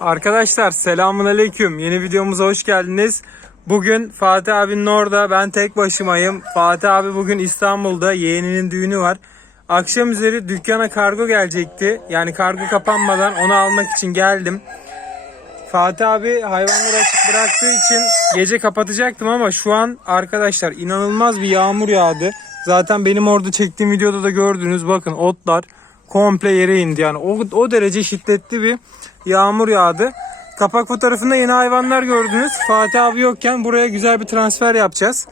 Arkadaşlar selamun aleyküm. Yeni videomuza hoş geldiniz. Bugün Fatih abinin orada ben tek başımayım. Fatih abi bugün İstanbul'da yeğeninin düğünü var. Akşam üzeri dükkana kargo gelecekti. Yani kargo kapanmadan onu almak için geldim. Fatih abi hayvanları açık bıraktığı için gece kapatacaktım ama şu an arkadaşlar inanılmaz bir yağmur yağdı. Zaten benim orada çektiğim videoda da gördünüz bakın otlar komple yere indi yani o, o derece şiddetli bir yağmur yağdı. Kapak fotoğrafında yeni hayvanlar gördünüz. Fatih abi yokken buraya güzel bir transfer yapacağız.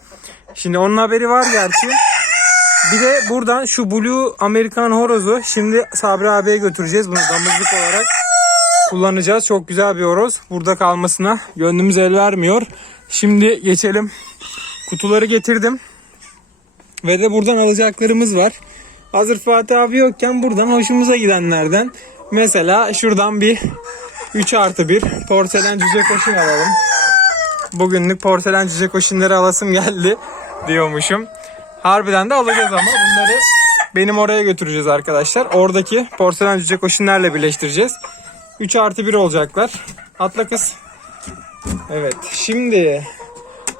Şimdi onun haberi var gerçi. Bir de buradan şu Blue Amerikan horozu şimdi Sabri abiye götüreceğiz bunu damızlık olarak kullanacağız. Çok güzel bir horoz. Burada kalmasına gönlümüz el vermiyor. Şimdi geçelim. Kutuları getirdim. Ve de buradan alacaklarımız var. Hazır Fatih abi yokken buradan hoşumuza gidenlerden. Mesela şuradan bir 3 artı 1 porselen cüce koşun alalım. Bugünlük porselen cüce koşunları alasım geldi diyormuşum. Harbiden de alacağız ama bunları benim oraya götüreceğiz arkadaşlar. Oradaki porselen cüce koşunlarla birleştireceğiz. 3 artı 1 olacaklar. Atla kız. Evet şimdi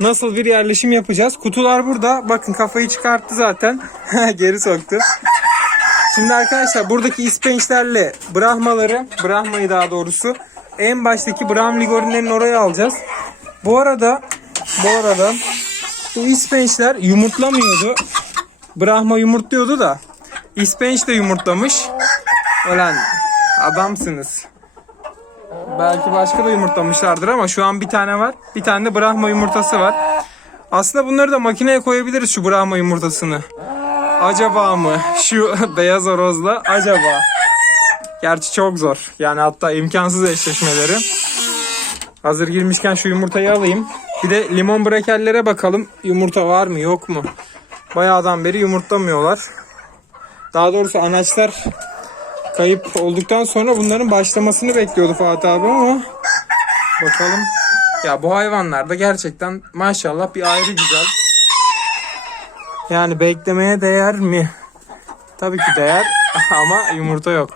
nasıl bir yerleşim yapacağız? Kutular burada. Bakın kafayı çıkarttı zaten. Geri soktu. Şimdi arkadaşlar buradaki ispençlerle Brahmaları, Brahmayı daha doğrusu en baştaki Brahm Ligorinlerin oraya alacağız. Bu arada bu arada bu ispençler yumurtlamıyordu. Brahma yumurtluyordu da ispenç de yumurtlamış. Ulan adamsınız. Belki başka da yumurtlamışlardır ama şu an bir tane var. Bir tane de Brahma yumurtası var. Aslında bunları da makineye koyabiliriz şu Brahma yumurtasını. Acaba mı? Şu beyaz horozla acaba? Gerçi çok zor. Yani hatta imkansız eşleşmeleri. Hazır girmişken şu yumurtayı alayım. Bir de limon brekellere bakalım. Yumurta var mı yok mu? Bayağıdan beri yumurtlamıyorlar. Daha doğrusu anaçlar kayıp olduktan sonra bunların başlamasını bekliyordu Fatih abi ama bakalım. Ya bu hayvanlar da gerçekten maşallah bir ayrı güzel. Yani beklemeye değer mi? Tabii ki değer ama yumurta yok.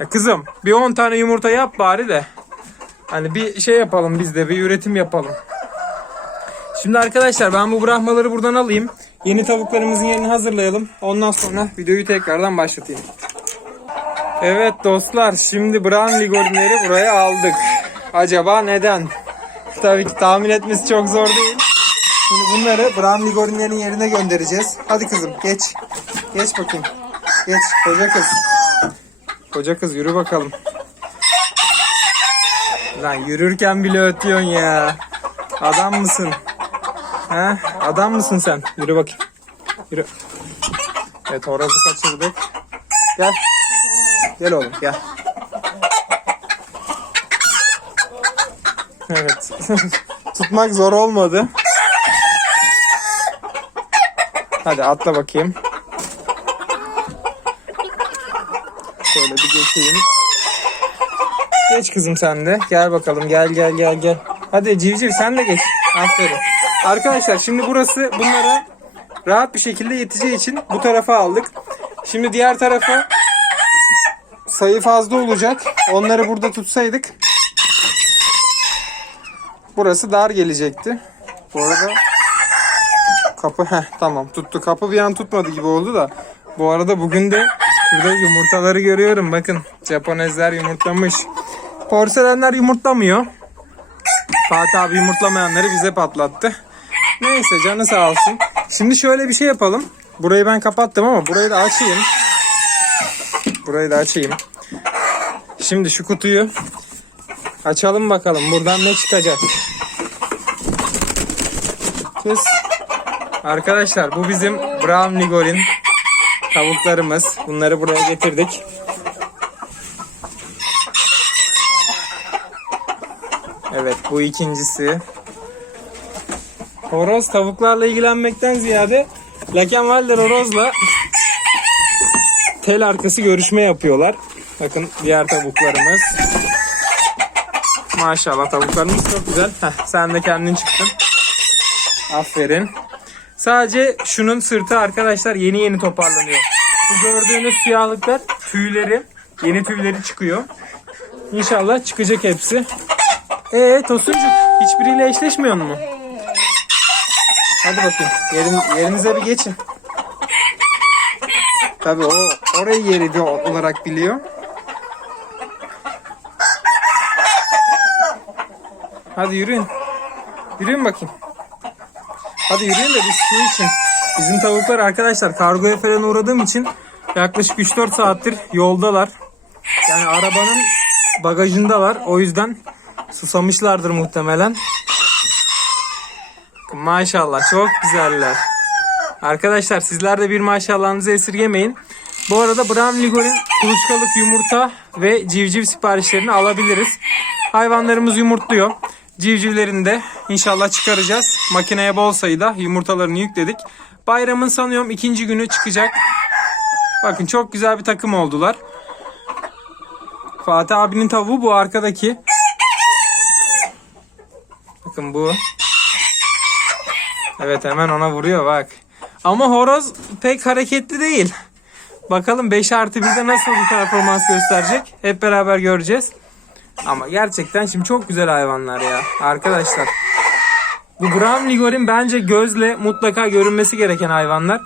Ya kızım bir 10 tane yumurta yap bari de. Hani bir şey yapalım biz de bir üretim yapalım. Şimdi arkadaşlar ben bu brahmaları buradan alayım. Yeni tavuklarımızın yerini hazırlayalım. Ondan sonra videoyu tekrardan başlatayım. Evet dostlar şimdi Brown Ligorinleri buraya aldık. Acaba neden? Tabii ki tahmin etmesi çok zor değil. Şimdi bunları Brown Ligorinlerin yerine göndereceğiz. Hadi kızım geç. Geç bakayım. Geç koca kız. Koca kız yürü bakalım. Lan yürürken bile ötüyorsun ya. Adam mısın? He? Adam mısın sen? Yürü bakayım. Yürü. Evet horozu kaçırdık. Gel. Gel oğlum gel. Evet. Tutmak zor olmadı. Hadi atla bakayım. Şöyle bir geçeyim. Geç kızım sen de. Gel bakalım. Gel gel gel gel. Hadi civciv sen de geç. Aferin. Arkadaşlar şimdi burası bunlara rahat bir şekilde yeteceği için bu tarafa aldık. Şimdi diğer tarafa sayı fazla olacak. Onları burada tutsaydık burası dar gelecekti. Bu arada kapı heh, tamam tuttu. Kapı bir an tutmadı gibi oldu da. Bu arada bugün de şurada yumurtaları görüyorum. Bakın Japonezler yumurtlamış. Porselenler yumurtlamıyor. Fatih abi yumurtlamayanları bize patlattı. Neyse canı sağ olsun. Şimdi şöyle bir şey yapalım. Burayı ben kapattım ama burayı da açayım. Burayı da açayım. Şimdi şu kutuyu açalım bakalım. Buradan ne çıkacak? Kız. Arkadaşlar bu bizim Brown Ligorin tavuklarımız. Bunları buraya getirdik. Evet bu ikincisi. Horoz tavuklarla ilgilenmekten ziyade Lakenvalder horozla tel arkası görüşme yapıyorlar. Bakın diğer tavuklarımız. Maşallah tavuklarımız çok güzel. Heh, sen de kendin çıktın. Aferin. Sadece şunun sırtı arkadaşlar yeni yeni toparlanıyor. Bu gördüğünüz siyahlıklar tüyleri. Yeni tüyleri çıkıyor. İnşallah çıkacak hepsi. Ee Tosuncuk hiçbiriyle eşleşmiyor mu? Hadi bakayım. Yerin, yerinize bir geçin. Tabii o orayı yeri de olarak biliyor. Hadi yürüyün. Yürüyün bakayım. Hadi yürüyün de bir su için. Bizim tavuklar arkadaşlar kargoya falan uğradığım için yaklaşık 3-4 saattir yoldalar. Yani arabanın bagajındalar. O yüzden susamışlardır muhtemelen. Maşallah çok güzeller. Arkadaşlar sizler de bir maşallahınızı esirgemeyin. Bu arada Brown Ligor'in kuluçkalık yumurta ve civciv siparişlerini alabiliriz. Hayvanlarımız yumurtluyor. Civcivlerini de inşallah çıkaracağız. Makineye bol sayıda yumurtalarını yükledik. Bayramın sanıyorum ikinci günü çıkacak. Bakın çok güzel bir takım oldular. Fatih abinin tavuğu bu arkadaki. Bakın bu. Evet hemen ona vuruyor bak. Ama horoz pek hareketli değil. Bakalım 5 artı 1'de nasıl bir performans gösterecek. Hep beraber göreceğiz. Ama gerçekten şimdi çok güzel hayvanlar ya. Arkadaşlar. Bu Brown Ligor'in bence gözle mutlaka görünmesi gereken hayvanlar.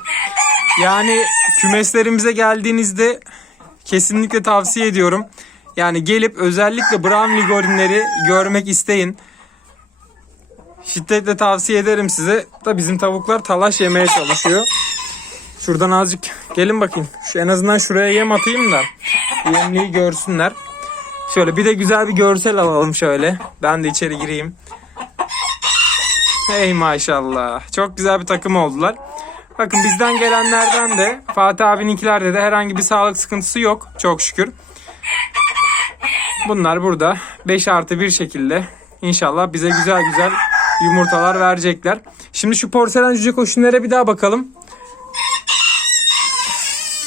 Yani kümeslerimize geldiğinizde kesinlikle tavsiye ediyorum. Yani gelip özellikle Brown Ligorinleri görmek isteyin. Şiddetle tavsiye ederim size. Da bizim tavuklar talaş yemeye çalışıyor. Şuradan azıcık gelin bakayım. Şu en azından şuraya yem atayım da yemliği görsünler. Şöyle bir de güzel bir görsel alalım şöyle. Ben de içeri gireyim. Hey maşallah. Çok güzel bir takım oldular. Bakın bizden gelenlerden de Fatih abininkilerde de herhangi bir sağlık sıkıntısı yok. Çok şükür. Bunlar burada 5 artı bir şekilde inşallah bize güzel güzel yumurtalar verecekler. Şimdi şu porselen cüce koşunlara bir daha bakalım.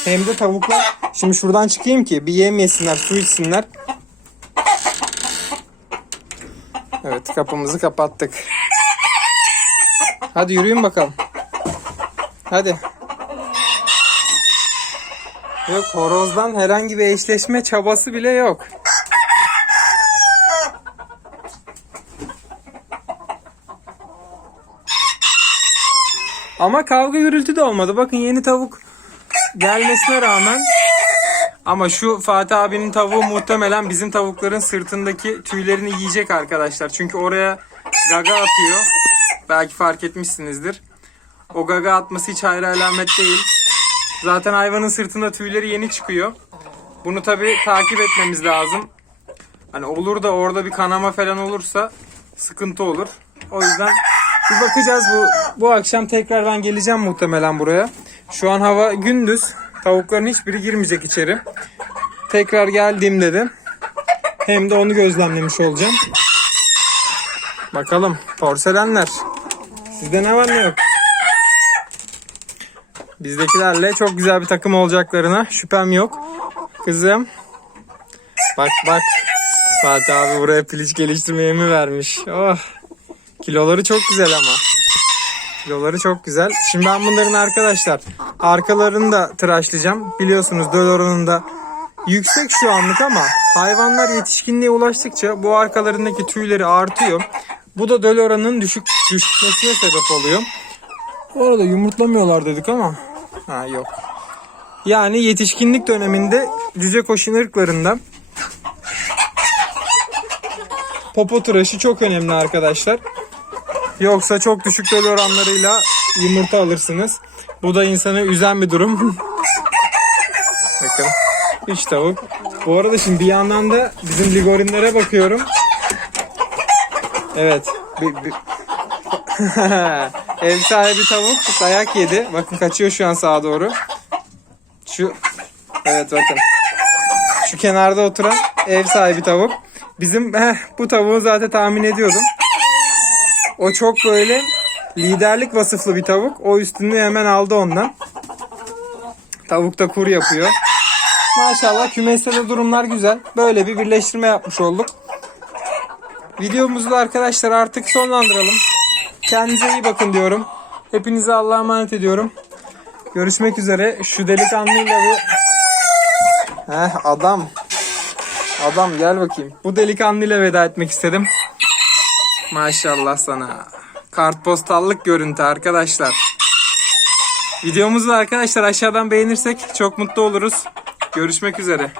Hem de tavuklar. Şimdi şuradan çıkayım ki bir yem yesinler, su içsinler. Evet kapımızı kapattık. Hadi yürüyün bakalım. Hadi. Yok horozdan herhangi bir eşleşme çabası bile yok. Ama kavga gürültü de olmadı. Bakın yeni tavuk gelmesine rağmen ama şu Fatih abinin tavuğu muhtemelen bizim tavukların sırtındaki tüylerini yiyecek arkadaşlar. Çünkü oraya gaga atıyor. Belki fark etmişsinizdir. O gaga atması hiç hayra alamet değil. Zaten hayvanın sırtında tüyleri yeni çıkıyor. Bunu tabi takip etmemiz lazım. Hani olur da orada bir kanama falan olursa sıkıntı olur. O yüzden bir bakacağız bu bu akşam tekrar ben geleceğim muhtemelen buraya. Şu an hava gündüz. Tavukların hiçbiri girmeyecek içeri. Tekrar geldiğimde de hem de onu gözlemlemiş olacağım. Bakalım porselenler. Sizde ne var ne yok? Bizdekilerle çok güzel bir takım olacaklarına şüphem yok. Kızım. Bak bak. Fatih abi buraya piliç geliştirmeye mi vermiş? Oh. Kiloları çok güzel ama. Kiloları çok güzel. Şimdi ben bunların arkadaşlar arkalarını da tıraşlayacağım. Biliyorsunuz döl oranında yüksek şu anlık ama hayvanlar yetişkinliğe ulaştıkça bu arkalarındaki tüyleri artıyor. Bu da döl oranının düşük düşmesine sebep oluyor. Bu arada yumurtlamıyorlar dedik ama ha yok. Yani yetişkinlik döneminde cüce koşun ırklarında popo tıraşı çok önemli arkadaşlar. Yoksa çok düşük döl oranlarıyla yumurta alırsınız. Bu da insanı üzen bir durum. Bakın. Üç tavuk. Bu arada şimdi bir yandan da bizim ligorinlere bakıyorum. Evet. Bir, bir... Ev sahibi tavuk dayak yedi. Bakın kaçıyor şu an sağa doğru. Şu Evet bakın. Şu kenarda oturan ev sahibi tavuk. Bizim heh, bu tavuğu zaten tahmin ediyordum. O çok böyle liderlik vasıflı bir tavuk. O üstünlüğü hemen aldı ondan. Tavuk da kur yapıyor. Maşallah kümeste de durumlar güzel. Böyle bir birleştirme yapmış olduk. Videomuzu da arkadaşlar artık sonlandıralım. Kendinize iyi bakın diyorum. Hepinize Allah'a emanet ediyorum. Görüşmek üzere. Şu delikanlıyla bu... Heh adam. Adam gel bakayım. Bu delikanlıyla veda etmek istedim. Maşallah sana. Kartpostallık görüntü arkadaşlar. Videomuzu da arkadaşlar aşağıdan beğenirsek çok mutlu oluruz. Görüşmek üzere.